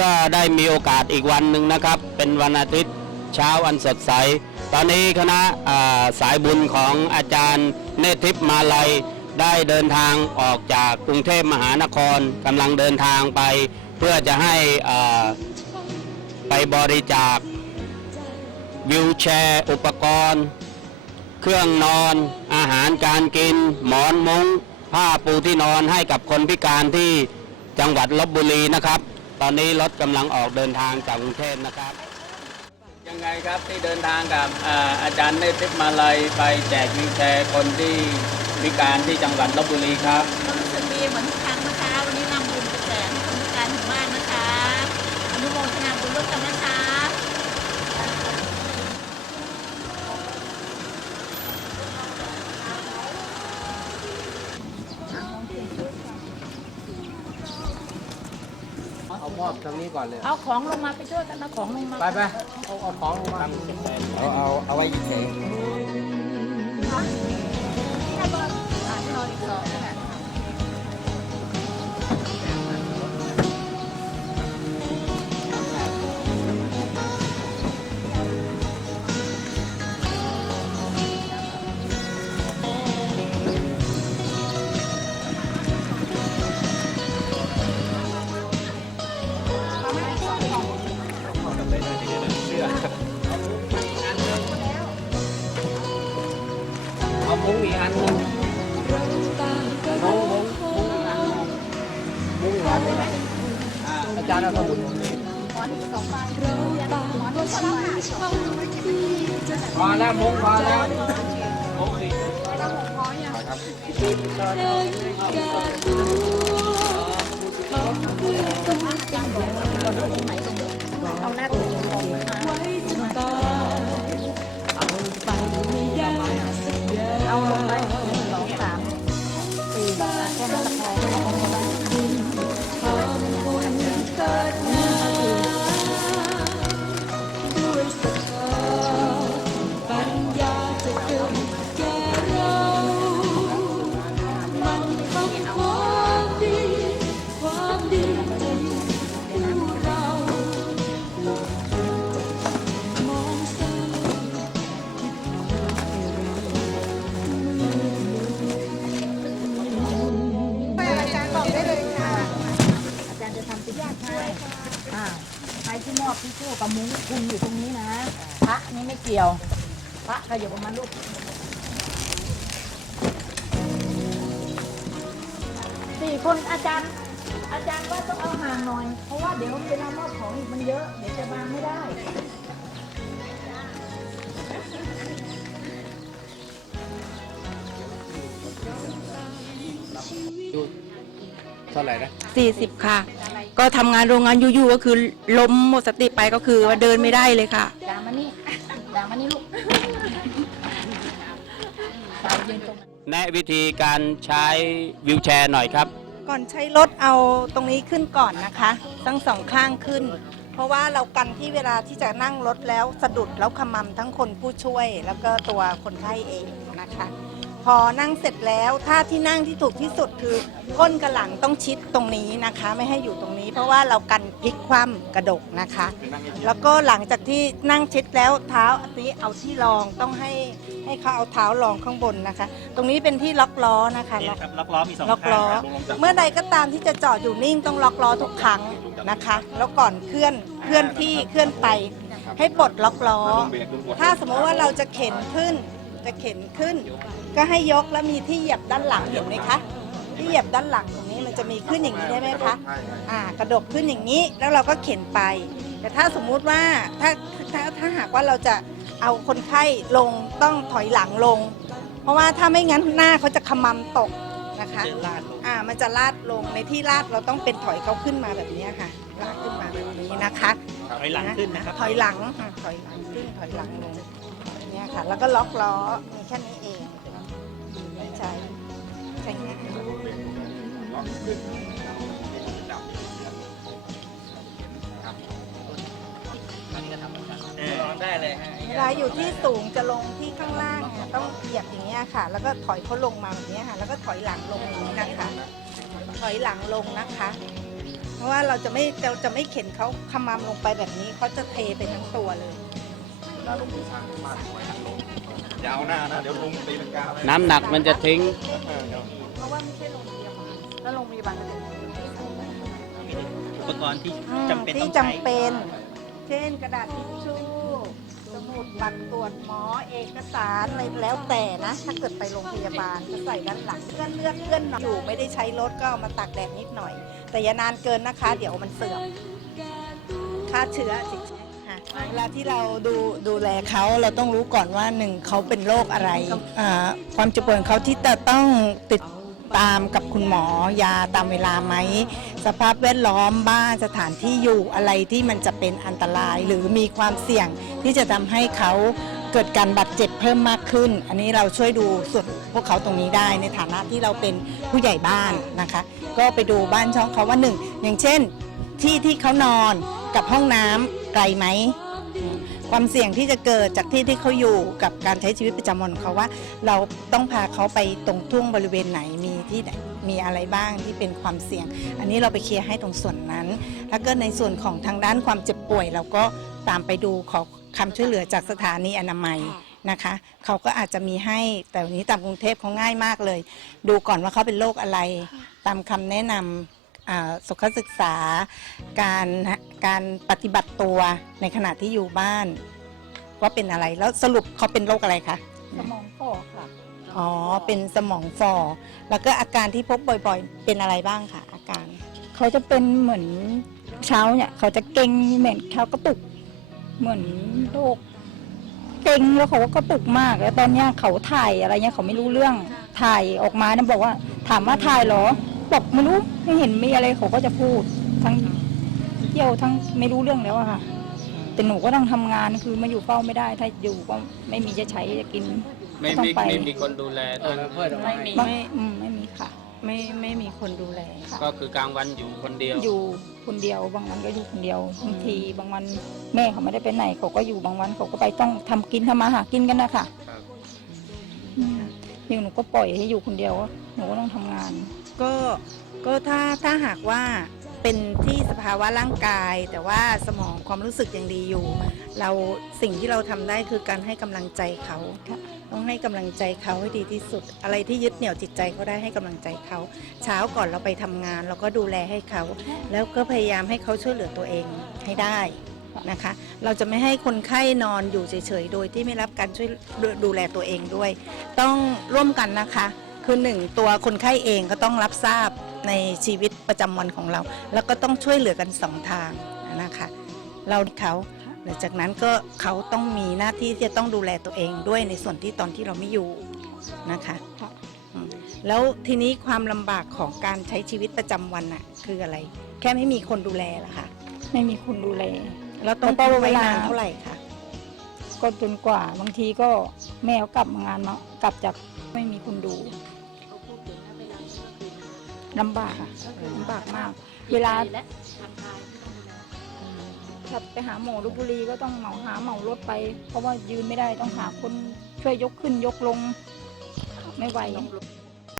ก็ได้มีโอกาสอีกวันหนึ่งนะครับ เป็นวันอาทิตย์เช้าอันสดใส ตอนนี้คณะาสายบุญของอาจารย์เนธทิพย์มาลัยได้เดินทางออกจากกรุงเทพมหานครกำลังเดินทางไป เพื่อจะให้ไปบริจาควิวแชร์ อุปกรณ์ เครื่องนอน อาหารการกิน หมอนมุง้งผ้าปูที่นอนให้กับคนพิการที่จังหวัดลบบุรีนะครับ ตอนนี้รถกำลังออกเดินทางจากกรุงเทพนะครับ ยังไงครับที่เดินทางกับอาอาจารย์เนติมาลัยไปแจกวีลแชร์คนที่พิการที่จังหวัดลบบุรีครับ ก็รู้สึกดีเหมือนทุกครั้งนะคะ วันนี้นำบุญไปแจกให้คนพิการถึงบ้านนะคะ อนุโมทนาบุญร่วมกันนะคะ เอามอบตรงนี้ก่อนเลยเอาของลงมาไปช่วยกันเอาของลงมาไปไปเอาเอาของลงมาเอาเอาเอาไว้เฉยเอาอาจารย์เอาสมุดพอแล้วมุ้งมาแล้วมุ้งสี่ครับ อาจารย์บอกได้เลยค่ะ อาจะทำติ๊กให้อ่าใครที่มอบทิชชู่กับมุ้งคุณอยู่ตรงนี้นะ พระนี่ไม่เกี่ยว พระขยับออกมาลูก สี่คนอาจารย์ อาจารย์ว่าต้องเอาห่างหน่อย เพราะว่าเดี๋ยวเวลามอบของอีกมันเยอะ เดี๋ยวจะวางไม่ได้ ดูเท่าไหร่นะ40 ค่ะ ก็ทำงานโรงงานอยู่ๆก็คือล้มหมดสติไปก็คือว่าเดินไม่ได้เลยค่ะด่ามานี่ด่ามานี่ลูกสาวยืนตรงนั้น แนะวิธีการใช้วิวแชร์หน่อยครับ ก่อนใช้รถเอาตรงนี้ขึ้นก่อนนะคะ ทั้งสองข้างขึ้น เพราะว่าเรากันที่เวลาที่จะนั่งรถแล้วสะดุดแล้วขมำทั้งคนผู้ช่วย แล้วก็ตัวคนไข้เองนะคะ พอนั่งเสร็จแล้วท่าที่นั่งที่ถูกที่สุดคือก้นกับหลังต้องชิดตรงนี้นะคะ ไม่ให้อยู่ตรงนี้ เพราะว่าเรากันพลิกคว่ำกระดกนะคะ แล้วก็หลังจากที่นั่งชิดแล้วเท้าอันนี้เอาที่รองต้องให้ ให้เขาเอาเท้ารองข้างบนนะคะ ตรงนี้เป็นที่ล็อกล้อนะคะล็อกล็อกล้อมีสองล็อกล้อข้างครับลงจากเมื่อใดก็ตามที่จะจอดอยู่นิ่งต้องล็อกล้อทุกครั้งนะคะ แล้วก่อนเคลื่อนเคลื่อนที่เคลื่อนไป ให้ปลดล็อกล้อถ้าสมมติว่าเราจะเข็นขึ้น จะเข็นขึ้น ก็ให้ยกแล้วมีที่เหยียบด้านหลังเห็นไหมคะ ที่เหยียบด้านหลังตรงนี้มันจะมีขึ้นอย่างนี้ได้ไหมคะ อ่ากระดกขึ้นอย่างนี้แล้วเราก็เข็นไป แต่ถ้าสมมุติว่าถ้าถ้าถ้าหากว่าเราจะ เอาคนไข้ลงต้องถอยหลังลง เพราะว่าถ้าไม่งั้นหน้าเขาจะขมำตกนะคะอ่ามันจะลาดลงในที่ลาดเราต้องเป็นถอยเขาขึ้นมาแบบนี้ค่ะลากขึ้นมาแบบนี้นะคะถอยหลังขึ้นนะครับถอยหลังอะถอยหลังขึ้นถอยหลังลงเนี่ยค่ะ แล้วก็ล็อกล้อมีแค่นี้เองไม่ใช่ใช่ง่ายเออได้เลยฮะเว ลาอยู่ที่สูงจะลงที่ข้างล่างเนี่ยต้องเหยียบอย่างเงี้ยค่ะ แล้วก็ถอยเขาลงมาแบบเนี้ยค่ะ แล้วก็ถอยหลังลงอย่างนี้นะคะ ถอยหลังลงนะคะ เพราะราะว่าเราจะไม่เราจะไม่เข็นเขาขมำลงไปแบบนี้เขาจะเทไปทั้งตัวเลยยาวหน้านะเดี๋ยวลุงตีลังกาเลยน้ำหนักมันจะทิ้ง เพราะว่าไม่ใช่โรงพยาบาลแล้วโรงพยาบาลก็จะอุปกรณ์ที่อืมจำเป็นต้ที่องจำใช้ เป็น เช่นกระดาษทิชชู่สมุด บัตรตรวจหมอเอกสารอะไรแล้วแต่นะ ถ้าเกิดไปโรงพยาบาลจะใส่ด้านหลังเลื่อนเลื่อนเลื่อนหน่อยอยู่ไม่ได้ใช้รถก็เอามาตากแดดนิดหน่อย แต่อย่านานเกินนะคะ เดี๋ยวมันเสื่อมฆ่าเชื้อจริงเวลาที่เราดูดูแลเขาเราต้องรู้ก่อนว่าหนึ่งเขาเป็นโรคอะไร ความเจ็บป่วยเขาที่จะต้องติด ตามกับคุณหมอยาตามเวลาไหม สภาพแวดล้อมบ้านสถานที่อยู่อะไรที่มันจะเป็นอันตราย หรือมีความเสี่ยงที่จะทำให้เขาเกิดการบาดเจ็บเพิ่มมากขึ้น อันนี้เราช่วยดูส่วนพวกเขาตรงนี้ได้ในฐานะที่เราเป็นผู้ใหญ่บ้านนะคะ ก็ไปดูบ้านช่องเขาว่าหนึ่งอย่างเช่นที่ที่เขานอนกับห้องน้ำไกลไหมความเสี่ยงที่จะเกิดจากที่ที่เขาอยู่กับการใช้ชีวิตประจำวันเขาว่า เราต้องพาเขาไปตรงทุ่งบริเวณไหน ที่ไหนมีอะไรบ้างที่เป็นความเสี่ยง อันนี้เราไปเคลียร์ให้ตรงส่วนนั้น แล้วก็ในส่วนของทางด้านความเจ็บป่วยเราก็ตามไปดูขอคำช่วยเหลือจากสถานีอนามัยนะคะเขาก็อาจจะมีให้แต่วันนี้ตามกรุงเทพเขาง่ายมากเลย ดูก่อนว่าเขาเป็นโรคอะไร ตามคำแนะนำอ่าสุขศึกษา การการปฏิบัติตัวในขณะที่อยู่บ้าน ว่าเป็นอะไรแล้วสรุปเขาเป็นโรคอะไรคะสมองฝ่อค่ะอ๋อ เป็นสมองฝ่อแล้วก็อาการที่พบบ่อยๆ เป็นอะไรบ้างคะอาการ เขาจะเป็นเหมือนเช้าเนี่ย เขาจะเก่งเหมือนเขากระตุก เหมือนโรคเก่งแล้วเขาก็กระตุกมากแล้วตอนเนี้ยเขาถ่ายอะไรเงี้ยเขาไม่รู้เรื่องถ่ายออกมาเนี่ยบอกว่า ถามว่าถ่ายเหรอบอกไม่รู้ไม่เห็นมีอะไรเขาก็จะพูดทั้งเที่ยวทั้งไม่รู้เรื่องแล้วอะค่ะ แต่หนูก็ต้องทำงานคือมาอยู่เฝ้าไม่ได้ ถ้าอยู่ก็ไม่มีจะใช้จะกิน ไม่ต้อมีงไปไม่มีคนดูแลเออเพื่อนเอาไว้ไม่อืมไม่มีค่ะ ไม่ไม่มีคนดูแลก็คือกลางวันอยู่คนเดียว อยู่คนเดียวบางวันก็อยู่คนเดียวบางทีบางวันแม่เขาไม่ได้ไปไหนเขาก็อยู่บางวันเขาก็ไปต้องทำกินทำมาหากินกันนะคะครับ อืมอย่างหนูก็ปล่อยให้อยู่คนเดียวหนูก็ต้องทำงาน ก็ก็ถ้าถ้าหากว่า เป็นที่สภาวะร่างกาย แต่ว่าสมองความรู้สึกยังดีอยู่ เราสิ่งที่เราทำได้คือการให้กำลังใจเขาต้องให้กำลังใจเขาให้ดีที่สุด อะไรที่ยึดเหนี่ยวจิตใจเขาได้ให้กำลังใจเขา เช้าก่อนเราไปทำงาน เราก็ดูแลให้เขา แล้วก็พยายามให้เขาช่วยเหลือตัวเองให้ได้นะคะ เราจะไม่ให้คนไข้นอนอยู่เฉยๆ โดยที่ไม่รับการช่วยดดูแลตัวเองด้วย ต้องร่วมกันนะคะ คือหนึ่งตัวคนไข้เองก็ต้องรับทราบในชีวิต ประจำวันของเรา แล้วก็ต้องช่วยเหลือกันสองทางนะคะเราเขาหลังจากนั้นก็เขาต้องมีหน้าที่ที่จะต้องดูแลตัวเองด้วยในส่วนที่ตอนที่เราไม่อยู่นะคะค่ะอืมแล้วทีนี้ความลำบากของการใช้ชีวิตประจำวันน่ะคืออะไร แค่ไม่มีคนดูแลเหรอคะไม่มีคนดูแล แล้วต้องแล้วก็ทิ้งไว้เวลานานเท่าไหร่คะก็จนกว่าบางทีก็แม่เขากลับมางานมากลับจากไม่มีคนดู ลำบากค่ะลำบากมาก เวลาถ้าไปหาหมอลพบุรีก็ต้องเหมาหาเหมารถไป เพราะว่ายืนไม่ได้ต้องหาคนช่วยยกขึ้นยกลง ไม่ไหว